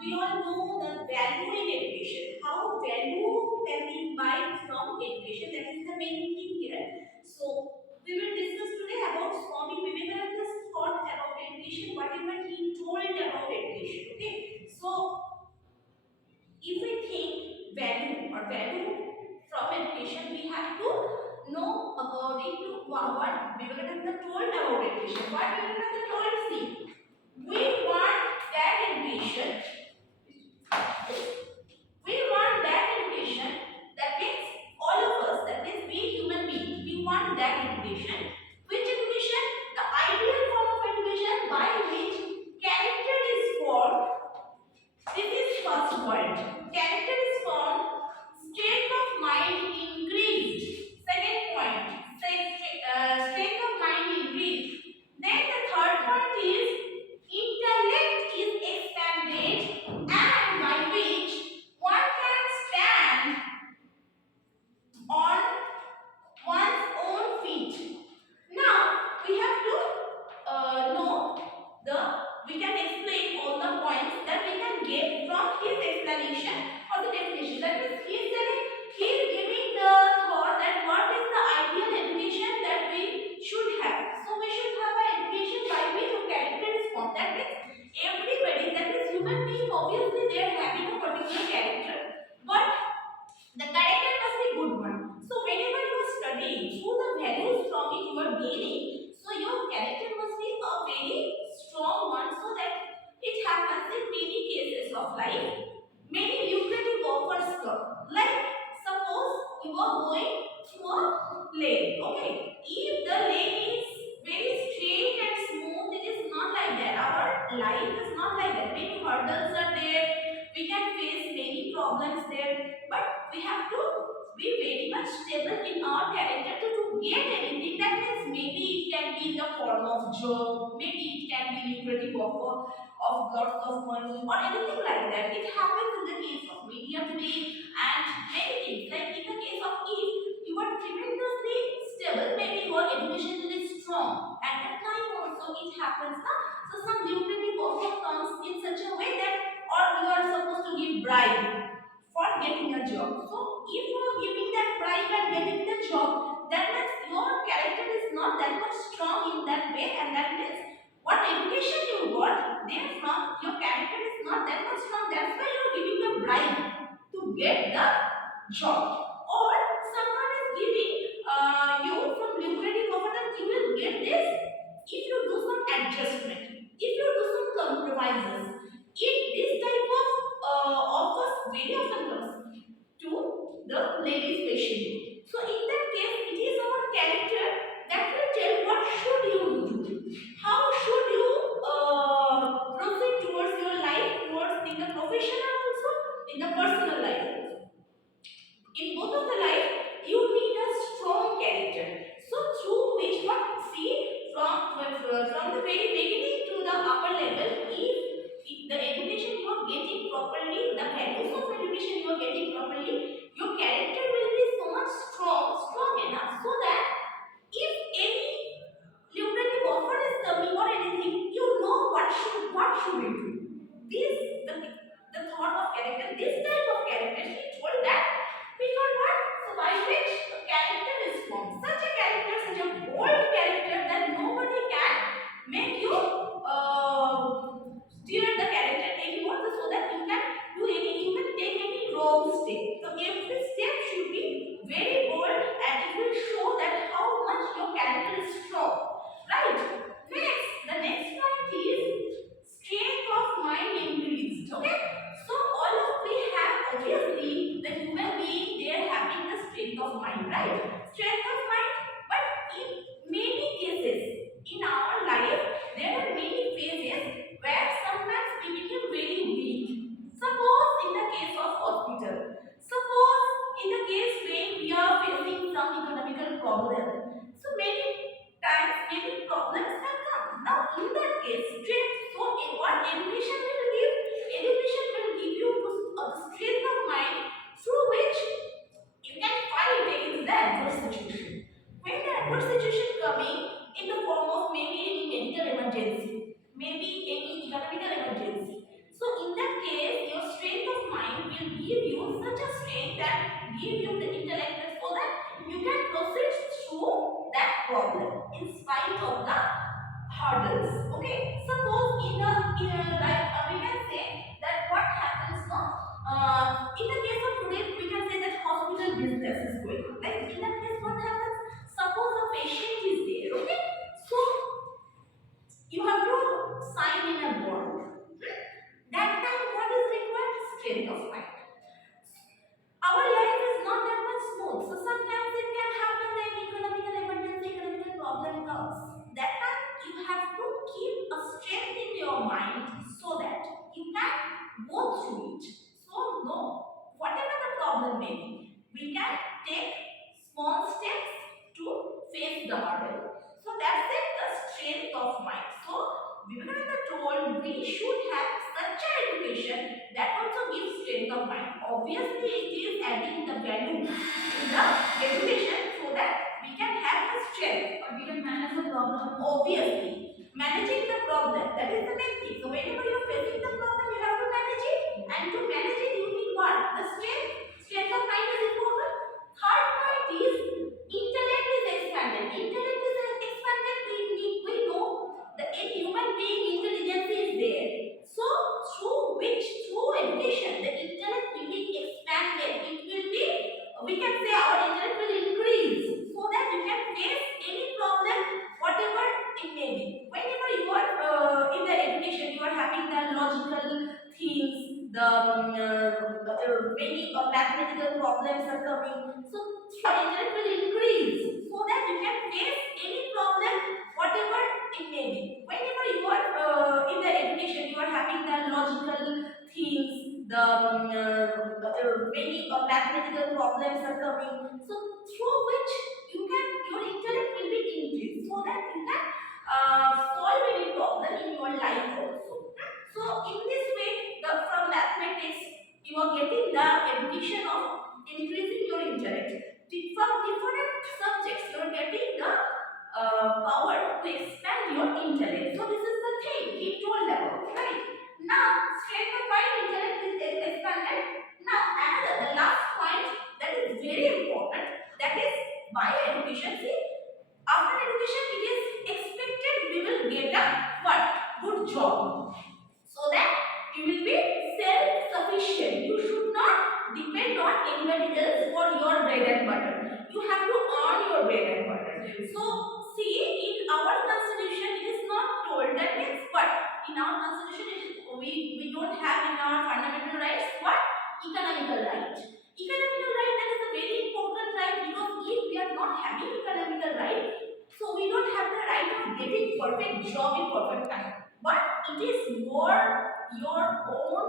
we all know the value in education, how value can be imbibed from education. That is the main thing here. So we will discuss today about Swami Vivekananda's thought about education, whatever he told about education. Okay, so if we think value from education, we have to know according to what Vivekananda told about education. What Vivekananda told, see, we want that education. We want that education. That means all of us, that means we human beings, we want that education. Which education? The ideal form of education by which character is formed. This is first point. Character is formed, state of mind increased. Second point, strength of mind increased. Then the third point is intellect is expanded, and by which one can stand on one's own feet. Now we have to know the we can explain all the points that we can get from his explanation or the definition. That means he is telling, he is giving the thought that what is the ideal education that we should have. So we should have an education by which a character is formed. That means everybody, that is human being, obviously they are having a particular character, but the character must be good one. So whenever you are studying, through the values from it you are gaining, so your character must be a very strong one, so that it happens in many cases of life. Many lucrative offers come. Like suppose you are going through a lane. Okay, if the lane is very straight and smooth, it is not like that. Our life is not like that. Many hurdles are there. We can face many problems there, but we have to be very much stable in our character to get anything. That means maybe it can be in the form of job, maybe it can be lucrative offer of lots of money or anything like that. It happens in the case of media today and many things. Like in the case of if you are tremendously stable, maybe your education is strong. At that time also it happens. So some lucrative offer comes in such a way that, or you are supposed to give bribe for getting a job. So if you are giving that bribe and getting the job, that means your character is not that much strong in that way, and that means what education you got, therefrom your character is not that much strong. That's why you are giving the bribe to get the job. Or someone is giving you some lucrative offer that you will get this if you do some adjustment, if you do some compromises. If this type of offers very often comes to the lady especially. So in that case, it is our character that will tell what should you do, how should you proceed towards your life, towards in the professional also, in the personal life also. In both of the life, you need a strong character. So through which what see from the very beginning to the upper level, if the education you are getting properly, the values of education you are getting properly, your character will be so much strong enough, so that if any lucrative offer is coming or anything, you know what should we do. This the thought of character, this type of character, he told that we got what? So by which a character is formed. Such a character, such a bold character that nobody can make you steer the character anymore, so that you can do any, you can take any wrong step. So every step should be very bold, and it will show that how much your character is strong. Right? Next, the next point is strength of mind increased. Okay? So all of we have, obviously the human being, they are having the strength of mind, right? Strength of mind, but in many cases in our life, there are many phases where sometimes we become very weak. Suppose in the case of hospital, suppose in the case when we are facing some economical problem, so many times many problems have come. Now in that case, strength, so what education will give? Education will give you a strength of mind through which you can fight against the adverse situation. will give you such a strength that give you the intellect so that you can proceed through that problem in spite of the hurdles. Okay, suppose in a like we can say that what happens now in the case of today we can say that hospital business is going on. Like in that case, what happens? Suppose a patient is there. Okay, so you have to sign in a bond. That time, what is required? Strength of mind. Our life is not that much smooth. So sometimes it can happen that economical emergency, economical problem comes. That time you have to keep a strength in your mind so that you can go through it. So no, whatever the problem may be, we can take small steps to face the hurdle. So that's it, the strength of mind. So Vivekananda told we should have such an education that also gives strength of mind. Obviously, it is adding the value in the education so that we can have the strength or we can manage the problem. Obviously, managing the problem, that is the main thing. So whenever you are facing the problem, you have to manage it, and to manage it, you need what? The strength. Strength of mind is important. Third point is intellect is expanded. Intellect is expanded. We know that in human being intelligence is there. So through education the intellect will be expanded. It will be, we can say, our intellect will increase so that you can face any problem whatever it may be. Whenever you are in the education, you are having the logical things, the many mathematical problems are coming. So your intellect will increase so that you can face any problem whatever it may be. Whenever you are in the education, you are having the logical things, the many mathematical problems are coming. So through which your intellect will be increased so that you can solve any problem in your life also. So in this way, from mathematics, you are getting the education of increasing your intellect. From different subjects, you are getting the power to expand your intellect. So this is the thing he told about, right? Now, strength of mind, intellect is expanded. Now, the last point that is very important, that is bio-education. See, after education, it is expected we will get a what? Good job. So that you will be self-sufficient. You should not depend on anybody else for your bread and butter. You have to earn your bread and butter. So see, in our constitution, it is not told that means what? In our constitution, we don't have in our fundamental rights what? Economical right. Economical right, that is a very important right, because if we are not having economical right, so we don't have the right of getting perfect job in perfect time. But it is your own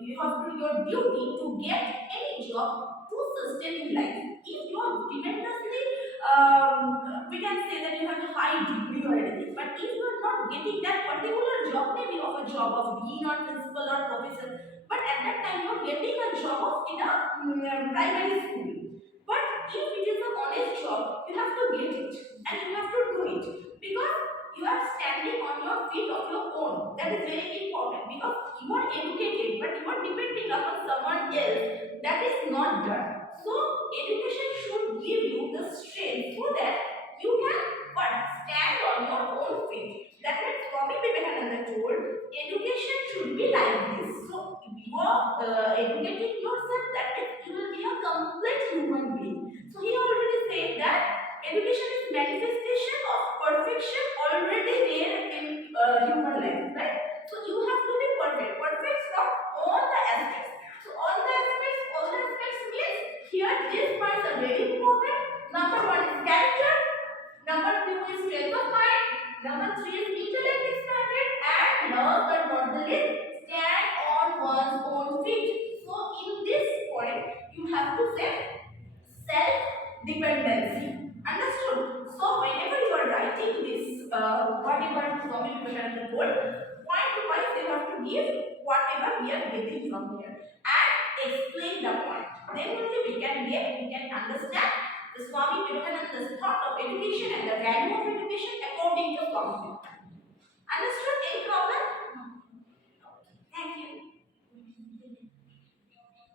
you have to your duty to get any job to sustain in life. If you are tremendously we can say that you have a high degree or anything, but if you are not getting that particular job, maybe of a job of dean or principal or professor, but at that time you are getting a job of in a primary school. But if it is a honest job, you have to get it and you have to do it, because you are standing on your feet of your own. That is very important, because you are educated but you are depending upon someone else. That is not done. So education should give you the strength so that you can what? Stand on your own feet. That is Swami Vivekananda told, education should be like this. So if you are educating yourself, that means you will be a complete human being. So he already said that education is manifestation of perfection already there in human life, right? So you have to be perfect. Perfect from all the aspects. So all the aspects means here these points are very important. Number one is character. Number two is strength of mind. Number three is intellect expanded. And last but not the least, stand on one's own feet. So in this point, you have to say self-dependency. Understood? So whenever you are writing this, whatever Swami Vivekananda told, point wise you have to give whatever we are getting from here and explain the point. Then only we can understand the Swami Vivekananda's thought of education and the value of education according to Swami Vivekananda. Understood? Any problem?